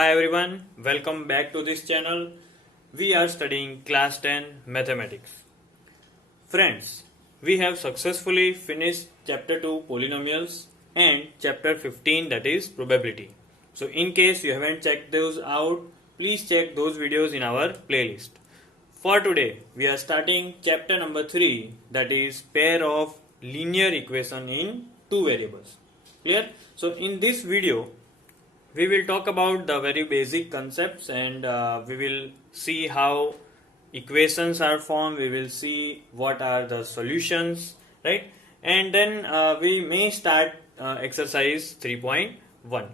Hi everyone, welcome back to this channel. We are studying class 10 mathematics. Friends, we have successfully finished chapter 2 polynomials and chapter 15 that is probability. So in case you haven't checked those out, please check those videos in our playlist. For today, we are starting chapter number 3 that is pair of linear equation in two variables. Clear? So in this video, we will talk about the very basic concepts and we will see how equations are formed, we will see what are the solutions, right? And then we may start exercise 3.1.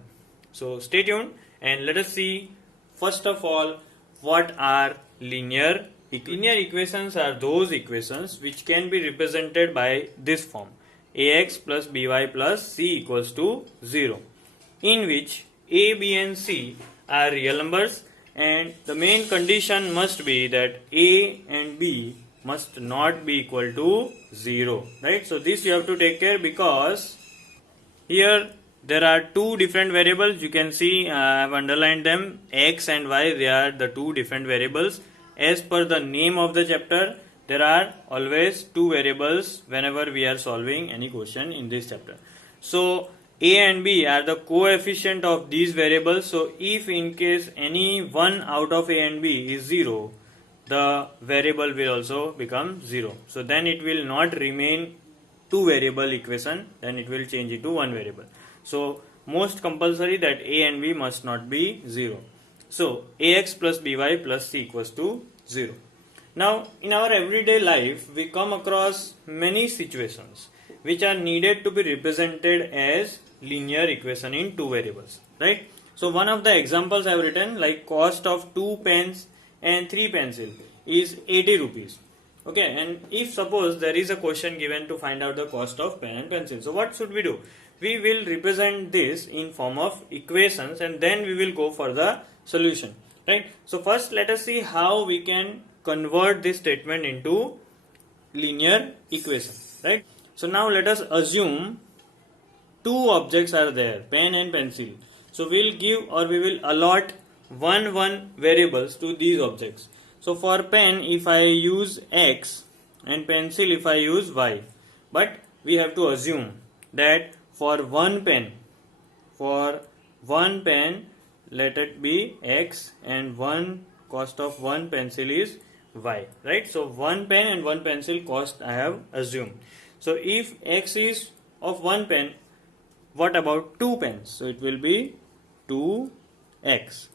So stay tuned and let us see first of all what are linear equations. Linear equations are those equations which can be represented by this form: ax plus by plus c equals to 0, in which a, b and c are real numbers and the main condition must be that a and b must not be equal to 0, right? So this you have to take care because here there are two different variables. You can see I have underlined them, x and y. They are the two different variables. As per the name of the chapter, there are always two variables whenever we are solving any question in this chapter. So a and b are the coefficient of these variables. So if in case any one out of a and b is 0, the variable will also become 0. So then it will not remain two variable equation, then it will change it to one variable. So most compulsory that a and b must not be 0. So ax plus by plus c equals to 0. Now in our everyday life we come across many situations which are needed to be represented as linear equation in two variables, right? So one of the examples I have written, like cost of 2 pens and 3 pencil is 80 rupees. Okay, and if suppose there is a question given to find out the cost of pen and pencil, so what should we do? We will represent this in form of equations and then we will go for the solution, right? So first let us see how we can convert this statement into linear equation, right? So now let us assume two objects are there, pen and pencil. So we will give or we will allot one variables to these objects. So for pen, if I use x and pencil if I use y, but we have to assume that for one pen let it be x and one cost of one pencil is y, right? So one pen and one pencil cost I have assumed. So if x is of one pen, what about two pens? So it will be 2x.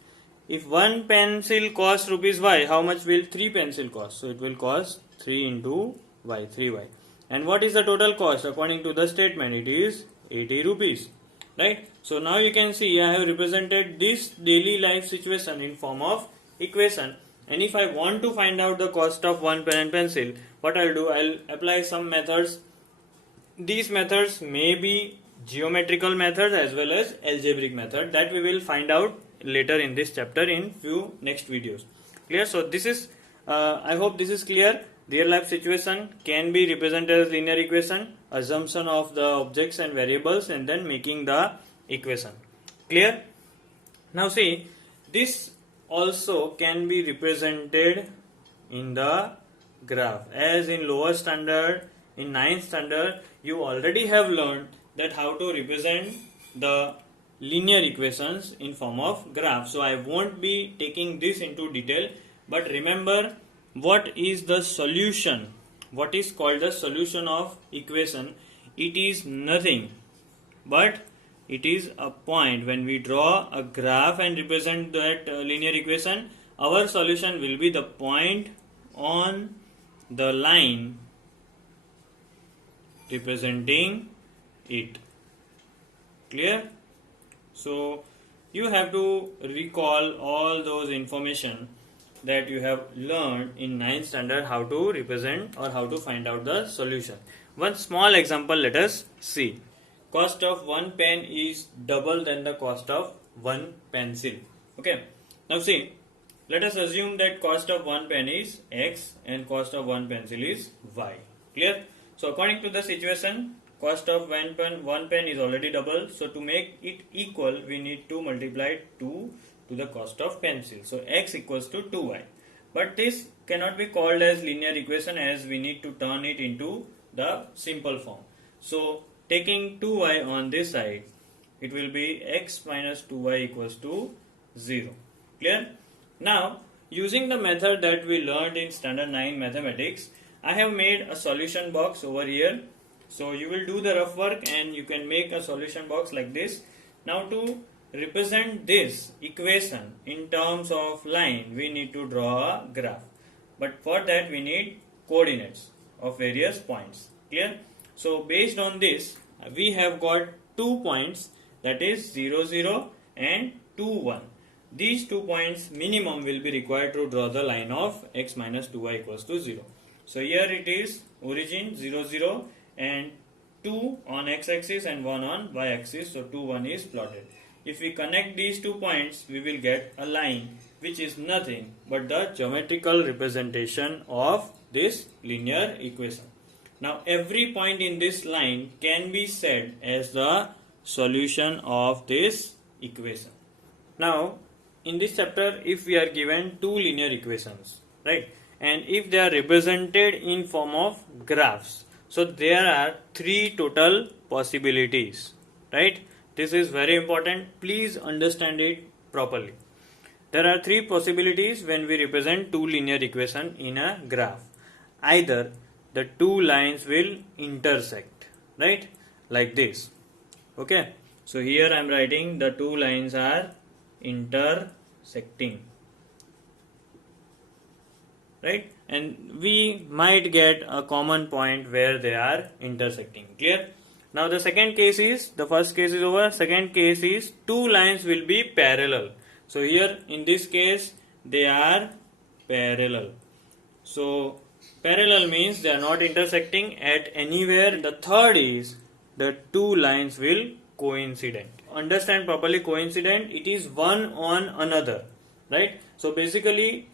If one pencil costs rupees y, how much will 3 pencil cost? So it will cost 3 into y, 3y. And what is the total cost? According to the statement, it is 80 rupees, right? So now you can see I have represented this daily life situation in form of equation. And if I want to find out the cost of one pen and pencil, what I'll do, I'll apply some methods. These methods may be geometrical methods as well as algebraic method that we will find out later in this chapter in few next videos. Clear? So this is I hope this is clear. Real life situation can be represented as linear equation, assumption of the objects and variables and then making the equation. Clear? Now see, this also can be represented in the graph. As in lower standard, in 9th standard, you already have learned that how to represent the linear equations in form of graph. So I won't be taking this into detail, but remember what is the solution, what is called the solution of equation. It is nothing but it is a point. When we draw a graph and represent that linear equation, our solution will be the point on the line representing it. Clear? So you have to recall all those information that you have learned in 9th standard, how to represent or how to find out the solution. One small example let us see. Cost of one pen is double than the cost of one pencil. Okay. Now see, let us assume that cost of one pen is x and cost of one pencil is y. Clear? So according to the situation, cost of one pen is already double. So to make it equal, we need to multiply 2 to the cost of pencil. So x equals to 2y. But this cannot be called as linear equation, as we need to turn it into the simple form. So taking 2y on this side, it will be x minus 2y equals to 0. Clear? Now, using the method that we learned in standard 9 mathematics, I have made a solution box over here. So you will do the rough work and you can make a solution box like this. Now to represent this equation in terms of line, we need to draw a graph. But for that we need coordinates of various points. Clear? So based on this, we have got 2 points, that is 0, 0 and 2, 1. These 2 points minimum will be required to draw the line of x minus 2y equals to 0. So here it is origin 0, 0 and 2 on x-axis and 1 on y-axis. So 2, 1 is plotted. If we connect these 2 points, we will get a line which is nothing but the geometrical representation of this linear equation. Now every point in this line can be said as the solution of this equation. Now in this chapter, if we are given 2 linear equations, right, and if they are represented in form of graphs, so there are 3 total possibilities, right? This is very important. Please understand it properly. There are 3 possibilities when we represent 2 linear equations in a graph. Either the 2 lines will intersect, right, like this. Okay, so here I am writing the 2 lines are intersecting, right, and we might get a common point where they are intersecting. Clear? Now the second case is, the first case is over, second case is 2 lines will be parallel. So here in this case they are parallel. So parallel means they are not intersecting at anywhere. The third is the 2 lines will coincident. Understand properly, coincident, it is one on another, right? So basically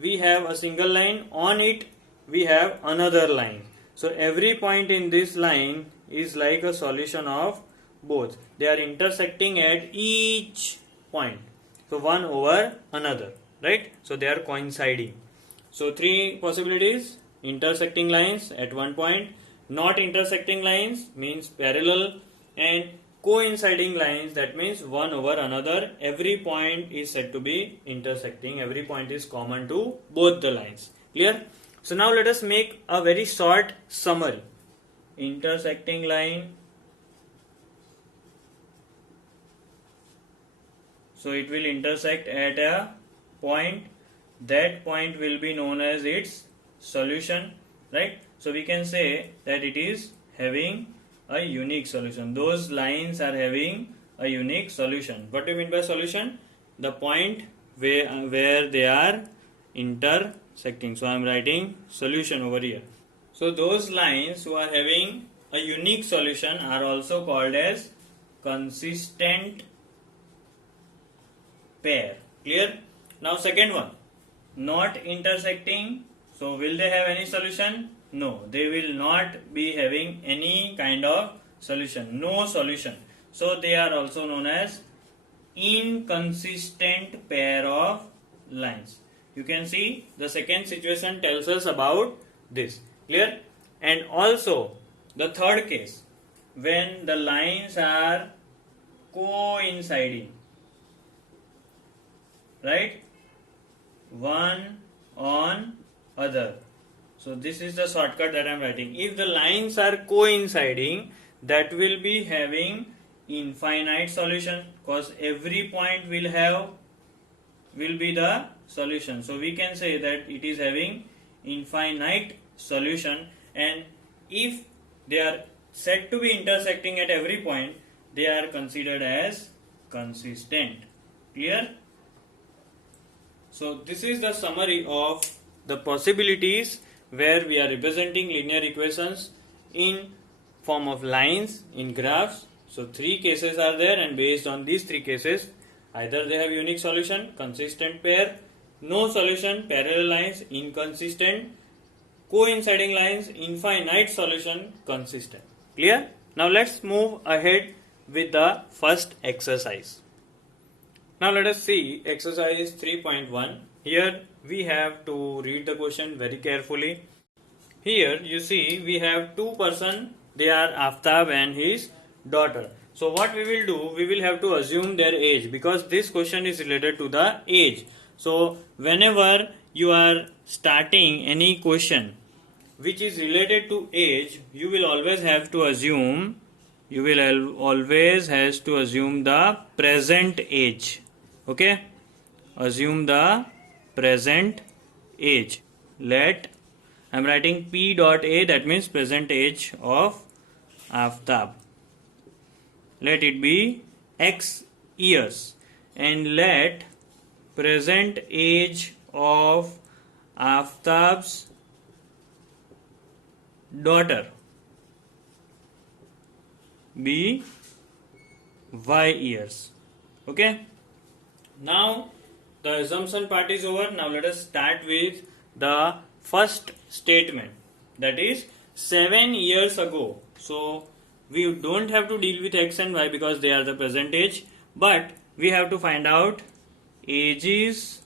we have a single line, on it we have another line. So every point in this line is like a solution of both. They are intersecting at each point. So one over another, right? So they are coinciding. So 3 possibilities: intersecting lines at one point, not intersecting lines means parallel, and coinciding lines, that means one over another. Every point is said to be intersecting. Every point is common to both the lines. Clear? So now let us make a very short summary. Intersecting line. So it will intersect at a point. That point will be known as its solution, right? So we can say that it is having a unique solution. Those lines are having a unique solution. What do you mean by solution? The point where they are intersecting. So I am writing solution over here. So those lines who are having a unique solution are also called as consistent pair. Clear? Now second one, not intersecting. So will they have any solution? No, they will not be having any kind of solution. No solution. So they are also known as inconsistent pair of lines. You can see the second situation tells us about this. Clear? And also the third case, when the lines are coinciding, right, one on other. So this is the shortcut that I am writing. If the lines are coinciding, that will be having infinite solution, because every point will be the solution. So we can say that it is having infinite solution, and if they are said to be intersecting at every point, they are considered as consistent. Clear? So this is the summary of the possibilities where we are representing linear equations in form of lines in graphs. So 3 cases are there, and based on these 3 cases, either they have unique solution, consistent pair, no solution, parallel lines, inconsistent, coinciding lines, infinite solution, consistent. Clear? Now let's move ahead with the first exercise. Now let us see exercise 3.1. Here we have to read the question very carefully. Here you see we have two persons, they are Aftab and his daughter. So what we will do, we will have to assume their age because this question is related to the age. So whenever you are starting any question which is related to age, you will always have to assume the present age. Okay, assume the present age. Let I'm writing P dot A, that means present age of Aftab. Let it be X years and let present age of Aftab's daughter be Y years. Okay. Now the assumption part is over. Now let us start with the first statement, that is 7 years ago. So we don't have to deal with X and Y because they are the present age, but we have to find out age is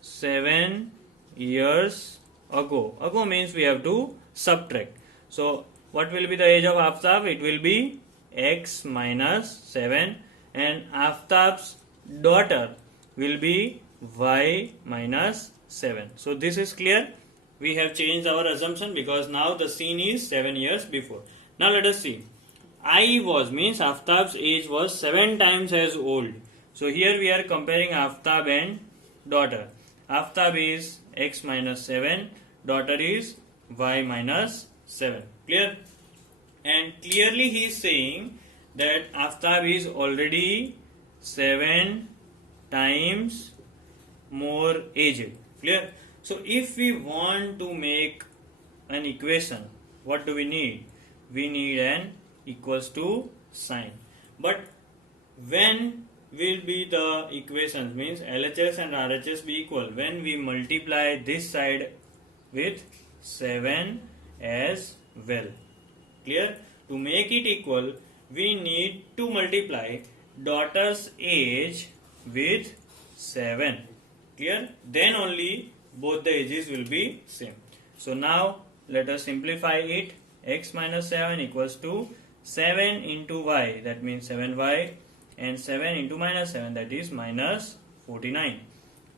7 years ago. Ago means we have to subtract. So what will be the age of Aftab? It will be X minus 7 and Aftab's daughter will be Y minus 7. So this is clear. We have changed our assumption because now the scene is 7 years before. Now let us see. I was means Aftab's age was 7 times as old. So here we are comparing Aftab and daughter. Aftab is X minus 7, daughter is Y minus 7. Clear? And clearly he is saying that Aftab is already 7 times more aged. Clear? So if we want to make an equation, what do we need? We need an equals to sign. But when will be the equations, means LHS and RHS be equal? When we multiply this side with 7 as well. Clear? To make it equal, we need to multiply daughter's age with 7. Clear? Then only both the ages will be same. So now let us simplify it. X minus 7 equals to 7 into Y, that means 7Y, and 7 into minus 7, that is minus 49.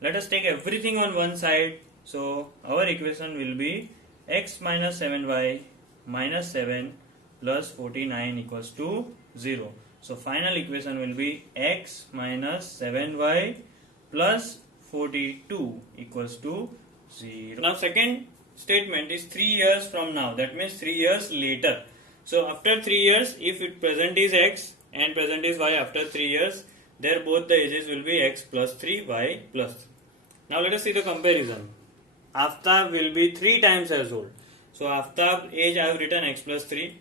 Let us take everything on one side. So our equation will be X minus 7Y minus 7 plus 49 equals to 0. So final equation will be X minus 7Y plus 42 equals to 0. Now second statement is 3 years from now, that means 3 years later. So after 3 years, if it present is X and present is Y, after 3 years, there both the ages will be X plus 3, Y plus 3. Now let us see the comparison. Aftab will be 3 times as old. So Aftab age I have written X plus 3.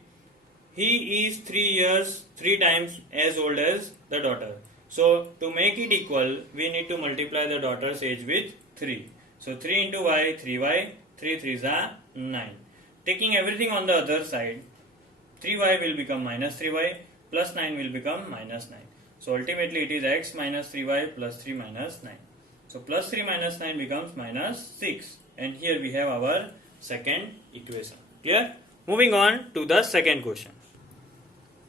He is 3 years, 3 times as old as the daughter. So to make it equal, we need to multiply the daughter's age with 3. So 3 into Y, 3Y, 3 3s are 9. Taking everything on the other side, 3Y will become minus 3Y, plus 9 will become minus 9. So ultimately it is X minus 3Y plus 3 minus 9. So plus 3 minus 9 becomes minus 6. And here we have our second equation. Clear? Moving on to the second question.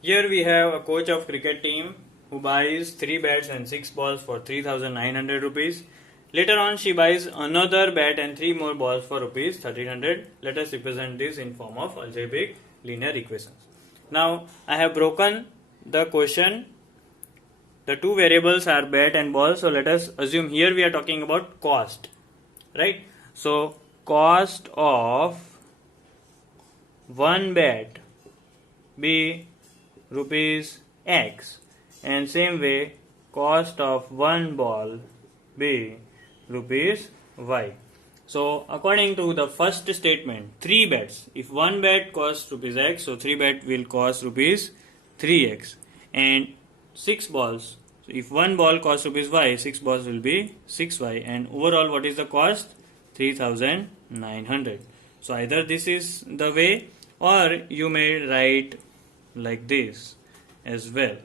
Here we have a coach of cricket team who buys 3 bats and 6 balls for 3,900 rupees. Later on she buys another bat and 3 more balls for rupees 1,300. Let us represent this in form of algebraic linear equations. Now I have broken the question. The two variables are bat and ball. So let us assume here we are talking about cost. Right? So cost of one bat be rupees X, and same way cost of one ball be rupees Y. So according to the first statement, 3 bats, if one bat costs rupees X, so 3 bat will cost rupees 3X, and 6 balls, so if one ball costs rupees Y, 6 balls will be 6Y, and overall what is the cost? 3,900. So either this is the way, or you may write like this as well,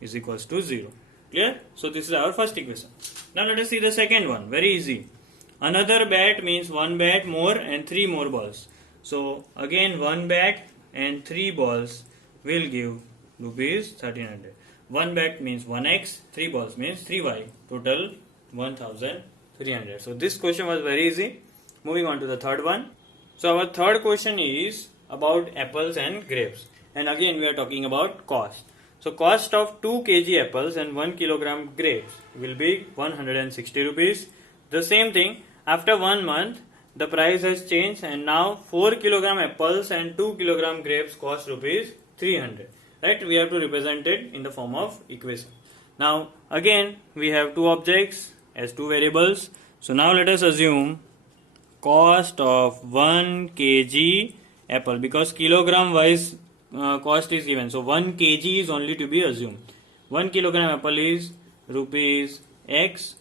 is equals to 0. Clear? So this is our first equation. Now let us see the second one. Very easy. Another bat means one bat more and 3 more balls. So again 1 bat and 3 balls will give rupees 1300. 1 bat means 1x, 3 balls means 3y. Total 1300. So this question was very easy. Moving on to the third one. So our third question is about apples and grapes. And again we are talking about cost. So cost of 2 kg apples and 1 kilogram grapes will be 160 rupees. The same thing, after 1 month, the price has changed and now 4 kilogram apples and 2 kilogram grapes cost rupees 300. Right? We have to represent it in the form of equation. Now again we have two objects as two variables. So now let us assume cost of 1 kg apple, because kilogram wise cost is given. So 1 kg is only to be assumed. 1 kilogram apple is rupees X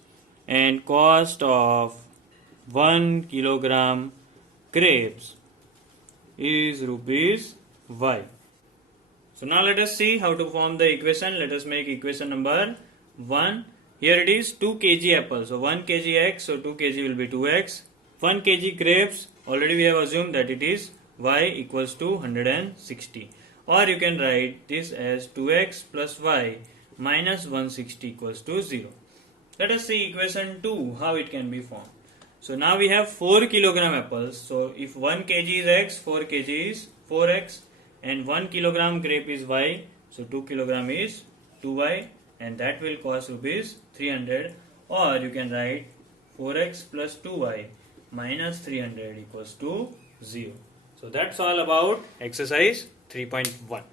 and cost of 1 kilogram grapes is rupees Y. So now let us see how to form the equation. Let us make equation number 1. Here it is 2 kg apple. So 1 kg X, so 2 kg will be 2x. 1 kg grapes, already we have assumed that it is Y equals to 160. Or you can write this as 2x plus y minus 160 equals to 0. Let us see equation 2, how it can be formed. So now we have 4 kilogram apples. So if 1 kg is x, 4 kg is 4x, and 1 kilogram grape is y, so 2 kilogram is 2y, and that will cost rupees 300. Or you can write 4x plus 2y minus 300 equals to 0. So that's all about exercise 3.1.